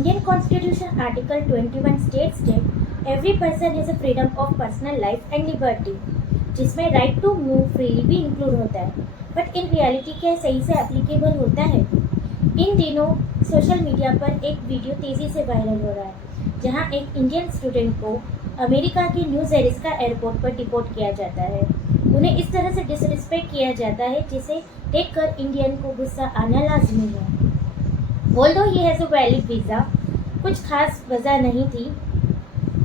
Indian Constitution Article 21 states that every person has a freedom of personal life and liberty, जिसमें right to move freely भी include होता है. But in reality क्या सही से applicable होता है? इन दिनों सोशल मीडिया पर एक वीडियो तेज़ी से वायरल हो रहा है जहां एक इंडियन स्टूडेंट को अमेरिका की न्यू जेरिस्का एयरपोर्ट पर डिपोर्ट किया जाता है. उन्हें इस तरह से डिसरिस्पेक्ट किया जाता है जिसे देखकर इंडियन को गुस्सा आना लाजमी है. Although he has a valid visa, कुछ खास वजह नहीं थी,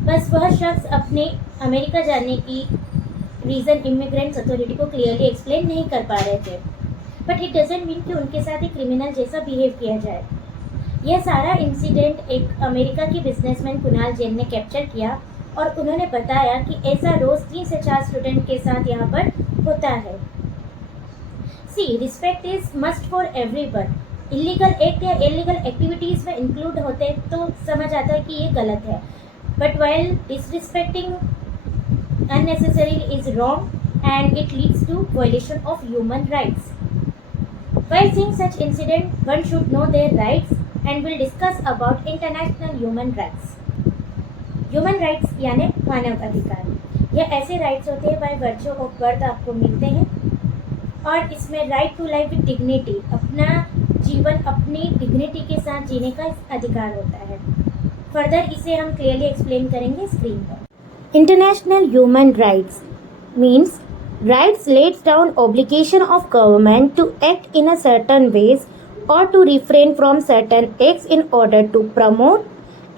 बस वह शख्स अपने अमेरिका जाने की रीज़न इमिग्रेंट्स अथॉरिटी को क्लियरली एक्सप्लेन नहीं कर पा रहे थे. बट इट डजेंट मीन कि उनके साथ एक क्रिमिनल जैसा बिहेव किया जाए. यह सारा इंसिडेंट एक अमेरिका की बिजनेसमैन कुणाल जैन ने कैप्चर किया और उन्होंने बताया कि ऐसा रोज़ 3 से 4 स्टूडेंट के साथ यहाँ पर होता है. See respect is must for everyone. Illegal act या इलीगल एक्टिविटीज़ में इंक्लूड होते तो समझ आता है कि ये गलत है. But while disrespecting unnecessarily is wrong and it leads to violation of human rights. While seeing such incident, one should know their rights and will discuss about international human rights. Human rights यानी मानव अधिकार. यह ऐसे rights होते हैं by virtue of birth आपको मिलते हैं और इसमें right to life with dignity, अपना जीवन अपनी डिग्निटी के साथ जीने का अधिकार होता है. फर्दर इसे हम क्लियरली एक्सप्लेन करेंगे स्क्रीन पर. International human rights means rights lays down obligation of government to act in a certain ways or to refrain from certain acts in order to promote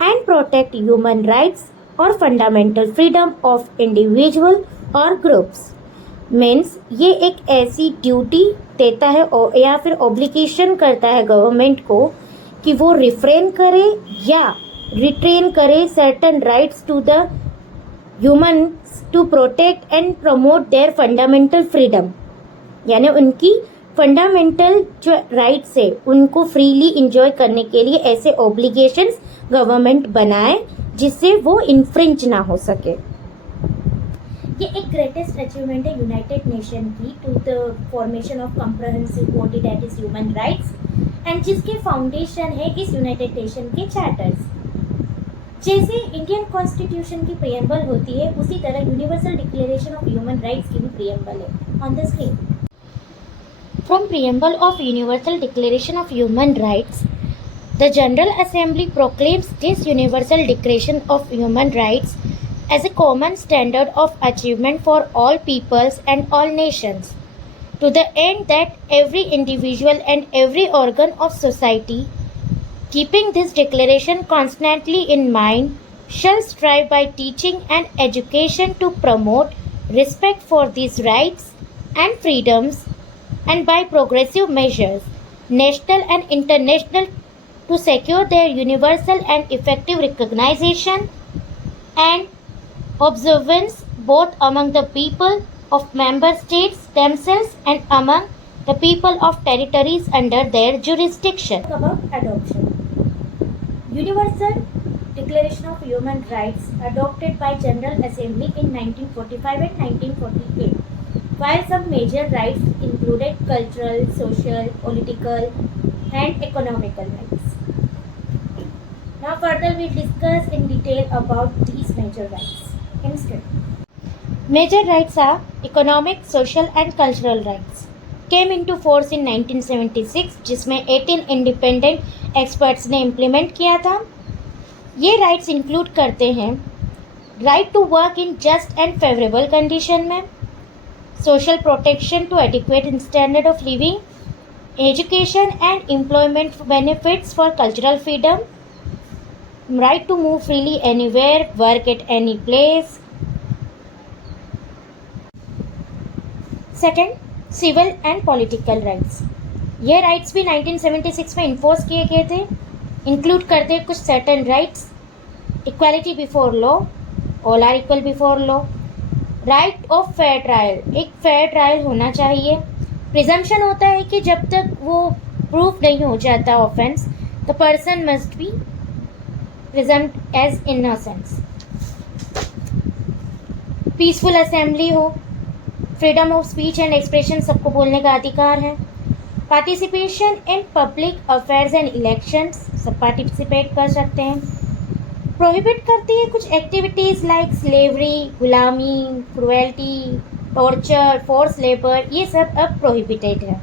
and protect human rights or fundamental freedom of individual or groups. Means ये एक ऐसी duty देता है या फिर obligation करता है government को कि वो रिफ्रेन करे या रिट्रेन करे certain rights to the humans to protect and promote their fundamental freedom. यानी उनकी फंडामेंटल जो राइट्स है उनको फ्रीली इंजॉय करने के लिए ऐसे ऑब्लिगेशंस गवर्नमेंट बनाए जिससे वो इन्फ्रिंज ना हो सके. ये एक ग्रेटेस्ट अचीवमेंट है यूनाइटेड नेशन की to the formation of comprehensive body that is human rights and जिसके फाउंडेशन है इस यूनाइटेड नेशन के चार्टर्स. जैसे इंडियन कॉन्स्टिट्यूशन की प्रियम्बल होती है उसी तरह Universal Declaration of Human Rights की भी प्रियम्बल है on the screen. From preamble of Universal Declaration of Human Rights, the General Assembly proclaims this Universal Declaration of Human Rights as A common standard of achievement for all peoples and all nations to the end that every individual and every organ of society keeping this declaration constantly in mind, shall strive by teaching and education to promote respect for these rights and freedoms, and by progressive measures, national and international, to secure their universal and effective recognition and observance both among the people of member states themselves and among the people of territories under their jurisdiction. About adoption. Universal Declaration of Human Rights adopted by General Assembly in 1945 and 1948. While some major rights included cultural, social, political and economical rights. Now further we discuss in detail about these major rights. Instead, major rights are economic, social and cultural rights. Came into force in 1976 जिसमें 18 independent experts ने implement किया था. ये rights include करते हैं right to work in just and favourable condition में, social protection to adequate standard of living, education and employment benefits for cultural freedom, right to move freely anywhere, work at any place. Second, civil and political rights. ये rights भी 1976 में enforce किए गए थे. Include करते हैं कुछ certain rights: equality before law, all are equal before law, right of fair trial, एक फेयर ट्रायल होना चाहिए. प्रिजम्पशन होता है कि जब तक वो प्रूफ नहीं हो जाता offence, the person must be presumed as innocence. Peaceful assembly हो, freedom of speech and expression, सबको बोलने का अधिकार है. Participation in public affairs and elections, सब पार्टिसिपेट कर सकते हैं। प्रोहिबिट करती है कुछ एक्टिविटीज़ लाइक स्लेवरी, गुलामी, क्रुएल्टी, टॉर्चर, फोर्स लेबर, ये सब अब प्रोहिबिटेड है।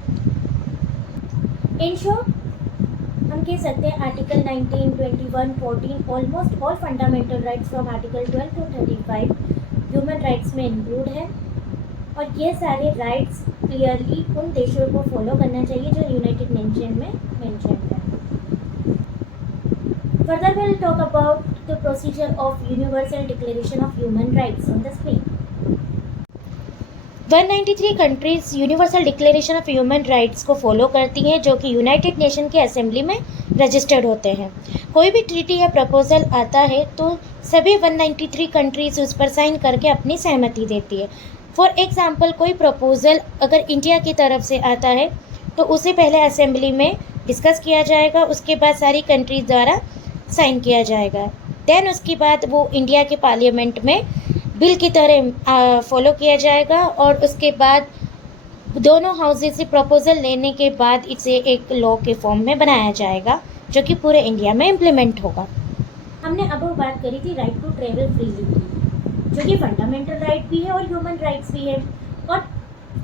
इन शॉर्ट हम कह सकते हैं article 19, 21, 14 almost all fundamental rights from article 12 to 35 human rights में इंक्लूड है, और ये सारे राइट्स क्लियरली उन देशों को फॉलो करना चाहिए जो यूनाइटेड नेशन में मेंशन है। Further will talk about the procedure of Universal Declaration of Human rights on the screen. 193 countries universal Declaration of Human rights को फॉलो करती हैं, जो कि यूनाइटेड नेशन के असेंबली में रजिस्टर्ड होते हैं। कोई भी ट्रीटी या प्रपोजल आता है तो सभी 193 कंट्रीज उस पर साइन करके अपनी सहमति देती है। फॉर एग्जांपल कोई प्रपोजल अगर इंडिया की तरफ से आता है तो उसे पहले असेंबली में डिस्कस किया जाएगा, उसके बाद सारी कंट्रीज द्वारा साइन किया जाएगा। देन उसके बाद वो इंडिया के पार्लियामेंट में बिल की तरह फॉलो किया जाएगा, और उसके बाद दोनों हाउसेस से प्रपोजल लेने के बाद इसे एक लॉ के फॉर्म में बनाया जाएगा, जो कि पूरे इंडिया में इम्प्लीमेंट होगा। हमने अब बात करी थी राइट टू ट्रेवल फ्रीली की, जो कि फंडामेंटल राइट भी है और ह्यूमन राइट्स भी है। और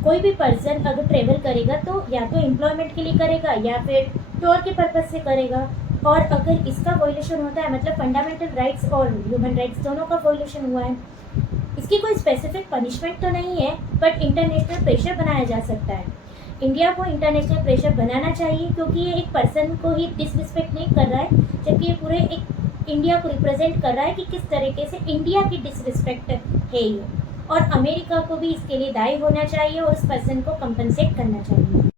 कोई भी पर्सन अगर ट्रेवल करेगा तो या तो एम्प्लॉयमेंट के लिए करेगा या फिर टूर के पर्पज़ से करेगा, और अगर इसका वॉल्यूशन होता है मतलब फंडामेंटल राइट्स और ह्यूमन राइट्स दोनों का वॉल्यूशन हुआ है, इसकी कोई स्पेसिफिक पनिशमेंट तो नहीं है, बट इंटरनेशनल प्रेशर बनाया जा सकता है। इंडिया को इंटरनेशनल प्रेशर बनाना चाहिए, क्योंकि ये एक पर्सन को ही डिसरिस्पेक्ट नहीं कर रहा है, जबकि ये पूरे एक इंडिया को रिप्रेजेंट कर रहा है कि किस तरीके से इंडिया की डिसरिस्पेक्ट है ये, और अमेरिका को भी इसके लिए दायी होना चाहिए और उस पर्सन को कंपनसेट करना चाहिए।